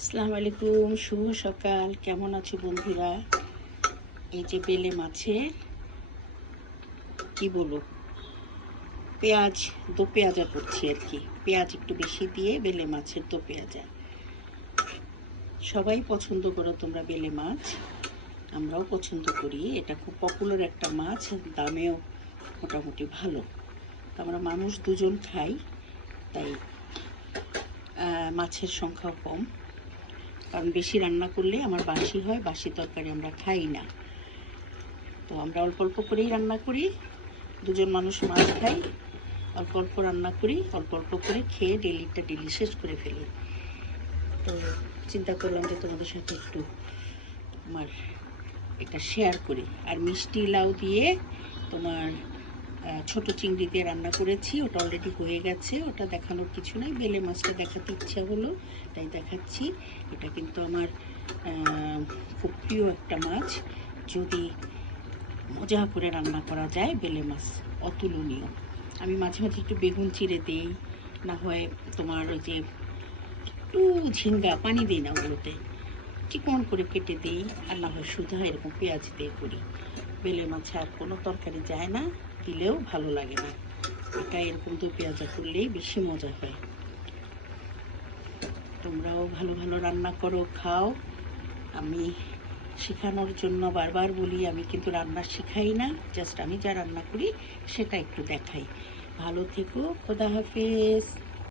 আসসালামু আলাইকুম, শুভ সকাল। কেমন আছো বন্ধুরা? এই যে বেলে মাছে কি বলো, পেঁয়াজ দো পেঁয়াজা করছি আর কি। পেঁয়াজ একটু বেশি দিয়ে বেলে মাছের দো পেঁয়াজা। সবাই পছন্দ করো তোমরা বেলে মাছ, আমরাও পছন্দ করি। এটা খুব পপুলার একটা মাছ, দামেও মোটামুটি ভালো। আমরা মানুষ দুজন খাই, তাই মাছের সংখ্যাও কম। কারণ বেশি রান্না করলে আমার বাসি হয়, বাসি তরকারি আমরা খাই না। তো আমরা অল্প অল্প করেই রান্না করি, দুজন মানুষ মাছ খাই, অল্প অল্প রান্না করি, অল্প অল্প করে খেয়ে ডেলি শেষ করে ফেলি। তো চিন্তা করলাম যে তোমাদের সাথে একটু তোমার এটা শেয়ার করি। আর মিষ্টি লাউ দিয়ে তোমার ছোট চিংড়ি দিয়ে রান্না করেছি, ওটা অলরেডি হয়ে গেছে। ওটা দেখানোর কিছু নাই, বেলে মাছটা দেখাতে ইচ্ছা হলো তাই দেখাচ্ছি। এটা কিন্তু আমার খুব প্রিয় একটা মাছ। যদি মজা করে রান্না করা যায় বেলে মাছ, অতুলনীয়। আমি মাঝে মাঝে একটু বেগুন চিড়ে দিই, না হয় তোমার ওই যে একটু ঝিঙ্গা, পানি দিই না ওগুলোতে, চিকন করে কেটে দিই, আর না হয় সুধা এরকম পেঁয়াজ দিয়ে করি। বেলে মাছে আর কোনো তরকারি যায় না, দিলেও ভালো লাগে না। এটা এরকম দু পেঁয়াজা করলেই বেশি মজা হয়। তোমরাও ভালো ভালো রান্না করো, খাও। আমি শেখানোর জন্য বারবার বলি, আমি কিন্তু রান্না শেখাই না, জাস্ট আমি যা রান্না করি সেটা একটু দেখাই। ভালো থেকো, খোদা হাফেজ।